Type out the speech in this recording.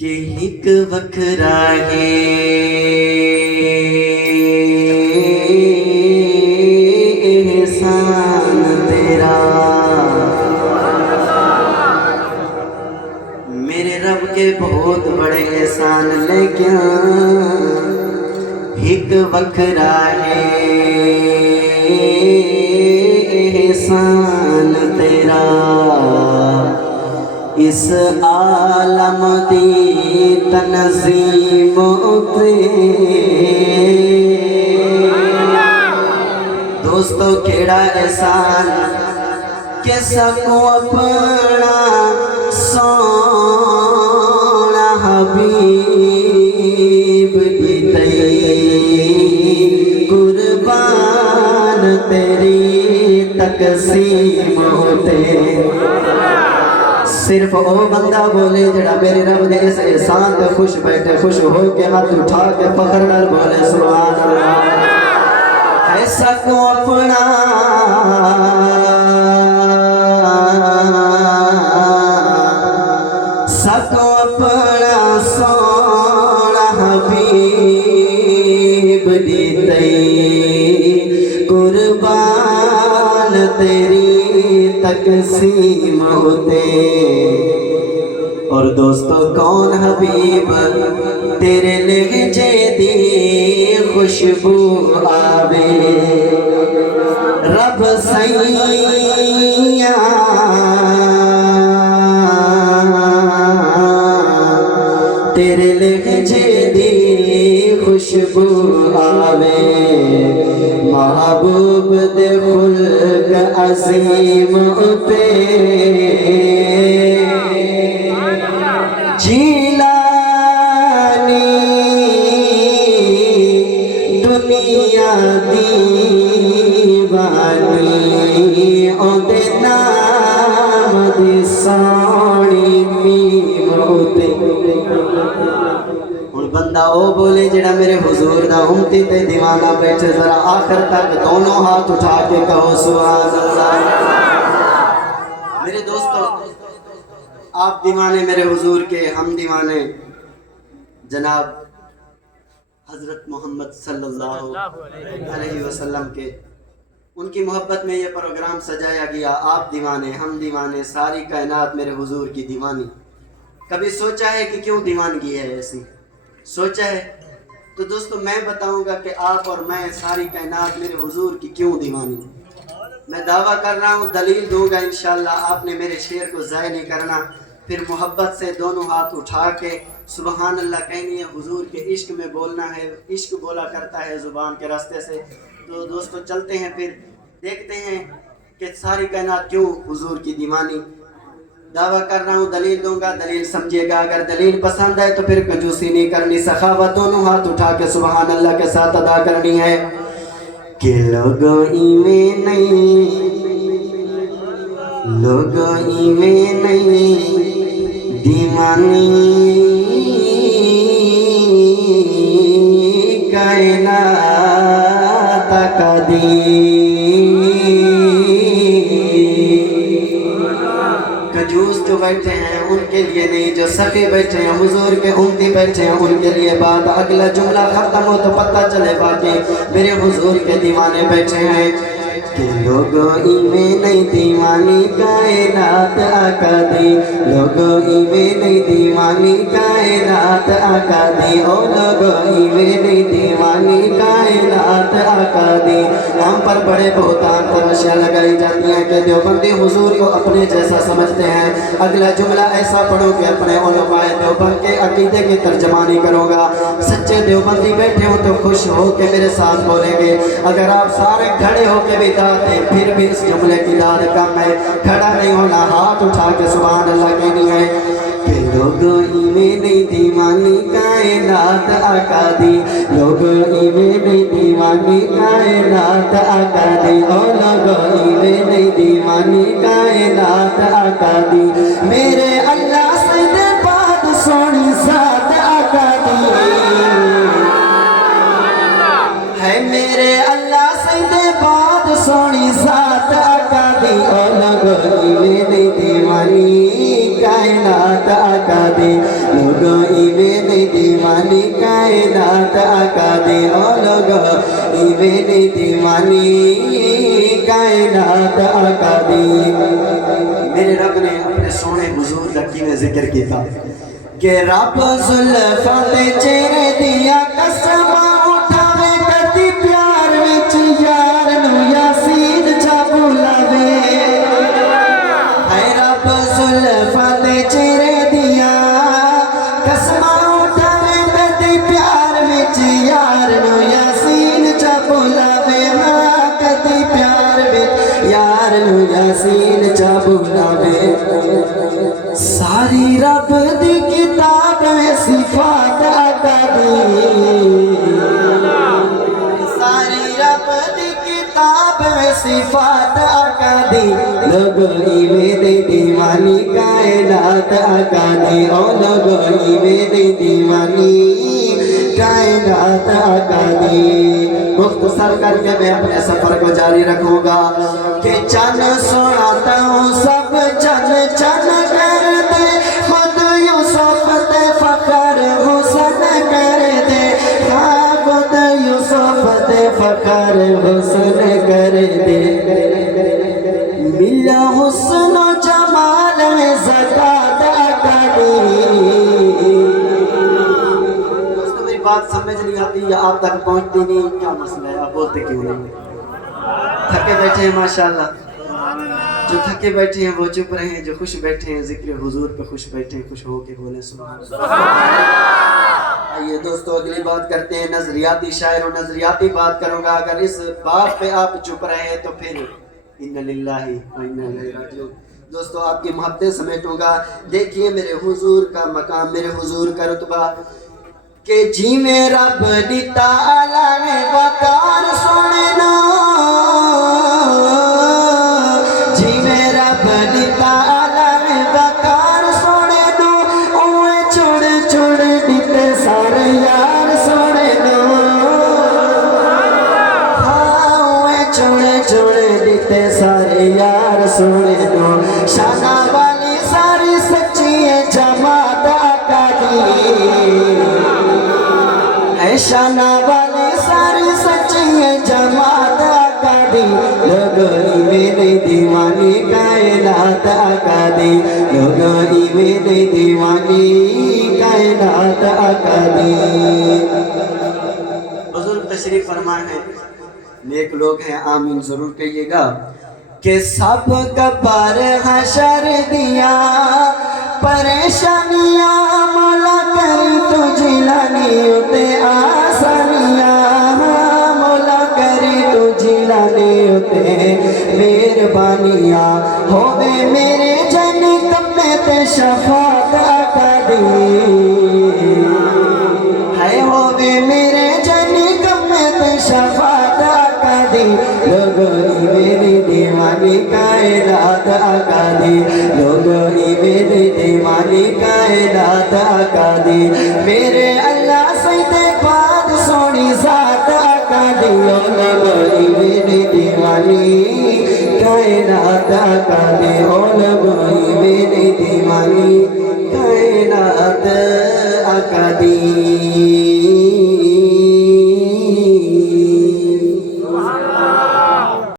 کہ ایک وکھرا ہے احسان تیرا، میرے رب کے بہت بڑے احسان، لیکن ایک وکھرا ہے احسان تیرا، اس عالم دی تنظیم تے دوستو کیڑا احسان کہ سکو اپنا سونا حبیب دیتے قربان تیری تقسیم ہوتے۔ صرف او بندہ بولے جڑا میرے رب نے اس احسان تے خوش بیٹھے، خوش ہو کے ہاتھ اٹھا کے فخر نال بولے سبحان اللہ۔ ایسا کو اپنا سکو اپنا سونا حبیب دیتے قربان تیری تقسیم ہوتے۔ اور دوستو کون حبیب تیرے لہجے دی خوشبو آوے، رب سیاں تیرے لہجے دی خوشبو آوے، محبوب دے خلق عظیم تے جیلانی دنیا دیوانی اودے نام دی سونی میم تے۔ بندہ او بولے جڑا میرے حضور دا امتی تے دیوانہ بیٹھے، ذرا آخر تک دونوں ہاتھ اٹھا کے کہو سبحان اللہ۔ میرے دوستو آپ دیوانے میرے حضور کے، ہم دیوانے جناب حضرت محمد صلی اللہ علیہ وسلم کے، ان کی محبت میں یہ پروگرام سجایا گیا۔ آپ دیوانے، ہم دیوانے، ساری کائنات میرے حضور کی دیوانی۔ کبھی سوچا ہے کہ کیوں دیوانگی ہے ایسی؟ سوچا ہے؟ تو دوستو میں بتاؤں گا کہ آپ اور میں، ساری کائنات میرے حضور کی کیوں دیوانی۔ میں دعویٰ کر رہا ہوں، دلیل دوں گا انشاءاللہ، آپ نے میرے شعر کو ضائع نہیں کرنا۔ پھر محبت سے دونوں ہاتھ اٹھا کے سبحان اللہ کہنی ہے، حضور کے عشق میں بولنا ہے، عشق بولا کرتا ہے زبان کے راستے سے۔ تو دوستو چلتے ہیں، پھر دیکھتے ہیں کہ ساری کائنات کیوں حضور کی دیوانی۔ دعویٰ کر رہا ہوں، دلیل دوں گا، دلیل سمجھے گا۔ اگر دلیل پسند ہے تو پھر کنجوسی نہیں کرنی، سخاوت دونوں ہاتھ اٹھا کے سبحان اللہ کے ساتھ ادا کرنی ہے کہ لوگوں میں نہیں، لوگوں میں نہیں دیوانی کائنات کا کنجوس جو بیٹھے ہیں ان کے لیے نہیں، جو سخی بیٹھے ہیں، حضور کے امتی بیٹھے ہیں، ان کے لیے بات۔ اگلا جملہ ختم ہو تو پتہ چلے باقی میرے حضور کے دیوانے بیٹھے ہیں کہ لوگوں میں نہیں دیوانی کائنات آقا دی، لوگوں میں نہیں دیوانی کائنات آقا دی، او لوگوں میں نہیں دیوانی کائنات آقا دی۔ ہم پر بڑے بہتان تراشیاں لگائی جاتی ہیں کہ دیوبندی حضور کو اپنے جیسا سمجھتے ہیں۔ اگلا جملہ ایسا پڑھو کہ اپنے علماء دیوبند کے عقیدے کی ترجمانی کروں گا۔ سچے دیوبندی بیٹھے ہو تو خوش ہو کے میرے ساتھ بولیں گے۔ اگر آپ سارے کھڑے ہو کے بھی داد دیں پھر بھی اس جملے کی داد کم ہے۔ کھڑا نہیں ہونا، ہاتھ اٹھا کے سبحان اللہ کہنی ہے کہ لوگوں میں نہیں دیوانی کائنات آقا دی، لوگوں میں نہیں دیوانی کائنات آقا دی، او لوگوں میں نہیں دیوانی کائنات آقا دی، میرے اللہ سے دے بات سونی ذات آقا دی ہے، میرے اللہ سے دے بات سونی ذات آقا دی، او لوگوں میں نہیں دیوانی کائنات آقا دی لوگو ایویں نہیں دیوانی کائنات آقا دی او لوگو ایویں نہیں دیوانی کائنات آقا دی میرے رب نے اپنے سونے حضور لکی نے ذکر کیتا کہ رب زلفاں تے چہرے دیا قسماں اٹھاوے کدی پیار وچ یار نو یاسین چا بلاوے اے رب زلفاں تے چہرے دیا قسماں اٹھاوے کدی پیار وچ یار نو یاسین چا بلاوے ہاں کدی پیار وچ یار نو یاسین چا بلاوے ساری رب دی کتاب ہے صفات آقا دی ساری رب دی کتاب ہے صفات آقا دی لوگو ایویں دی دیوانی کائنات آقا دی او لوگو ایویں دی دیوانی کائنات آقا دی مختصر کر کے میں اپنے سفر کو جاری رکھوں گا کہ چن سناتا ہوں سب چن چن کر دے خود یوسف تے فخر حسن کر دے ہاں خود یوسف تے فخر حسن کر دے ملا حسن و جمال میں زکات آقا دی دوستو میری بات سمجھ نہیں آتی یا آپ تک پہنچتی نہیں کیا مسئلہ ہے آپ بولتے کیوں نہیں تھکے بیٹھے ہیں ماشاءاللہ جو تھکے بیٹھے ہیں وہ چپ رہے ہیں جو خوش بیٹھے ہیں ذکر حضور پہ خوش بیٹھے ہیں خوش ہو کے بولیں سبحان اللہ آئیے دوستو اگلی بات کرتے ہیں نظریاتی شاعر و نظریاتی بات کروں گا اگر اس بات پہ آپ چپ رہے تو پھر ان للہ و انا الیہ راجعون دوستو آپ کی محبتیں سمیٹوں گا دیکھیے میرے حضور کا مقام میرے حضور کا رتبہ کہ جی میں رب دیتا عالم وقار سونے نا جی میں رب دیتا عالم وقار سونے نا اوے چھوڑ چھوڑ دیتے سارے یار سونے نا ہاں اوے چھوڑ چھوڑ دیتے سارے یار سونے نا شانہ والی ساری سچی ہے جماعت آقا دی شانہ والی ساری سچی ہے جماعت آقا دی لوگو ایویں نہیں دیوانی کائنات آقا دی لوگو ایویں نہیں دیوانی کائنات آقا دی حضور تشریف فرمائے ہیں نیک لوگ ہیں آمین ضرور کہیے گا کہ سب کبار حشر دیا پریشانیاں مولا کری تو جلانی ہوتے آسانیاں مولا کری تو جلانی ہوتے مہربانیاں ہوئے میرے جن کمے تے شفاعت آقا دی ہے ہوئے میرے جن کمے تے شفاعت آقا دی لوگو میری دیوانی کائنات آقا دی لوگو میری دیوانی کائنات آقا دی میرے اللہ سیدے بعد سونی ذات آقا دی لوگو میری دیوانی کائنات آقا دی لوگو میری دیوانی کائنات آقا دی